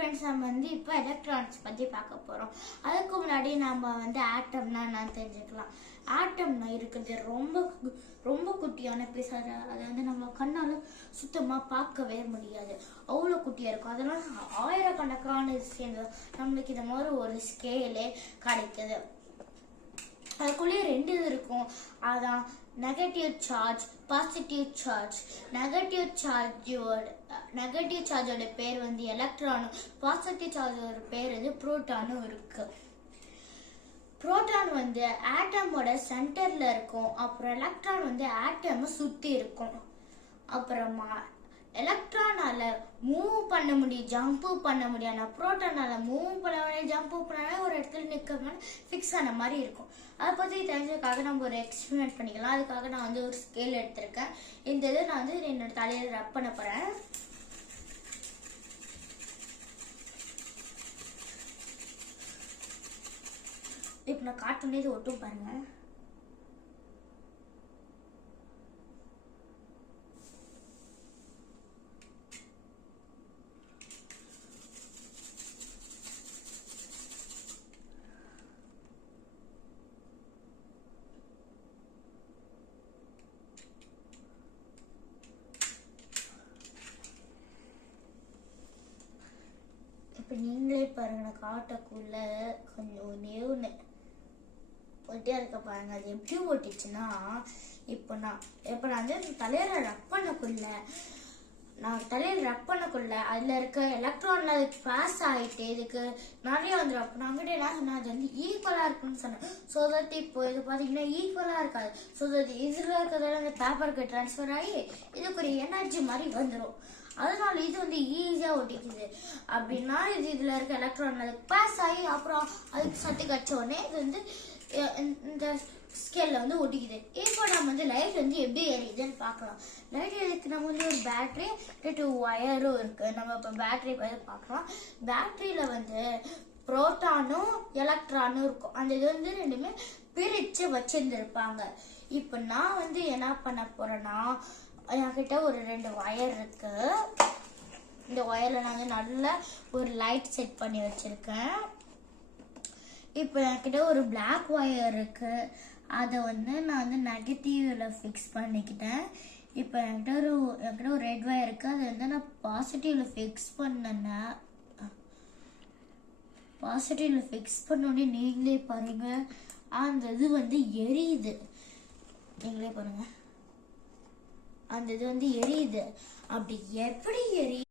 Friends, நம்ம இப்போ electronics பற்றி பார்க்க போகிறோம். அதுக்கு முன்னாடி நம்ம ஆட்டம்னா என்னன்னு தெரிஞ்சுக்கலாம். ஆட்டம்னா இருக்கிறது ரொம்ப ரொம்ப குட்டியான பீஸ். அதை நம்ம கண்ணால் சுத்தமாக பார்க்கவே முடியாது, அவ்வளோ குட்டியாக இருக்கும். அதெல்லாம் ஆயிரக்கணக்கான சேர்ந்து நம்மளுக்கு இந்த மாதிரி ஒரு ஸ்கேலே கிடைக்குது. அதுக்குள்ளேயே ரெண்டு இது இருக்கும். அதான் negative charge, positive charge. Negative சார்ஜோட பேர் எலக்ட்ரானும், பாசிட்டிவ் சார்ஜோட பேர் புரோட்டானும் இருக்கு. புரோட்டான் ஆட்டமோட சென்டர்ல இருக்கும். அப்புறம் எலக்ட்ரான் ஆட்டமை சுத்தி இருக்கும். அப்புறமா எலக்ட்ரானால மூவ் பண்ண முடியும், ஜம்ப் பண்ண முடியும். ஆனால் புரோட்டானால மூவ் பண்ண முடியும், ஜம்ப் பண்ண ஒரு இடத்துல நிற்க ஃபிக்ஸ் ஆன மாதிரி இருக்கும். அதை பற்றி தெரிஞ்சதுக்காக நம்ம ஒரு எக்ஸ்பெரிமெண்ட் பண்ணிக்கலாம். அதுக்காக நான் ஒரு ஸ்கேல் எடுத்திருக்கேன். இந்த இதை நான் என்னோட தலையில் ரப் பண்ண போகிறேன். இப்போ நான் காட்டுனே இது ஒட்டும் பாருங்க. இப்போ நீங்களே பாருங்க, காட்டக்குள்ள கொஞ்சம் நேவுன்னு ஒட்டியா இருக்க பாருங்க. அது எப்படி ஒட்டிச்சுன்னா, இப்போ நான் தலையில ரப் பண்ணக்குள்ள அதுல இருக்க எலக்ட்ரான்ல அதுக்கு பாஸ் ஆகிட்டு இதுக்கு நிறைய வந்துடும். அப்போ நான் கிட்ட என்ன சொன்னேன், அது ஈக்குவலா இருக்குன்னு சொன்னேன். ஸோ தட் இப்போ இது பார்த்தீங்கன்னா ஈக்குவலா இருக்காது. ஸோ தட் இதுல இருக்கிறதால அந்த பேப்பருக்கு டிரான்ஸ்ஃபர் ஆகி இதுக்கு ஒரு எனர்ஜி மாதிரி வந்துடும். அதனால இது ஈஸியா ஒட்டிக்குது. அப்படின்னா இதுல இருக்க எலக்ட்ரான் அதுக்கு பாஸ் ஆகி அப்புறம் அதுக்கு சட்டு கச்ச உடனே இது இந்த ஸ்கேல்ல ஒட்டிக்குது. இப்போ நம்ம லைட் எப்படி எரியுதுன்னு பார்க்கலாம். லைட் எரியுதுக்கு நம்ம ஒரு பேட்டரி, 2 ஒயரும் இருக்கு. நம்ம இப்போ பேட்டரி பார்க்கலாம். பேட்டரியில புரோட்டானும் எலக்ட்ரானும் இருக்கும். அந்த இது ரெண்டுமே பிரிச்சு வச்சிருந்துருப்பாங்க. இப்போ நான் என்ன பண்ண போறேன்னா, என்கிட்ட ஒரு 2 ஒயர் இருக்கு. இந்த ஒயர்ல நான் நல்ல ஒரு லைட் செட் பண்ணி வச்சிருக்கேன். இப்போ என்கிட்ட ஒரு பிளாக் ஒயர் இருக்கு. அதை நான் நெகட்டிவ்ல ஃபிக்ஸ் பண்ணிக்கிட்டேன். இப்போ என்கிட்ட ஒரு ரெட் ஒயர் இருக்கு. அதை நான் பாசிட்டிவ்ல ஃபிக்ஸ் பண்ணேன்னா, பாசிட்டிவ்ல ஃபிக்ஸ் பண்ணோடனே நீங்களே பாருங்க, அந்த இது எரியுது. நீங்களே பாருங்க, அந்த இது எரியுது. அப்படி எப்படி எரியுது?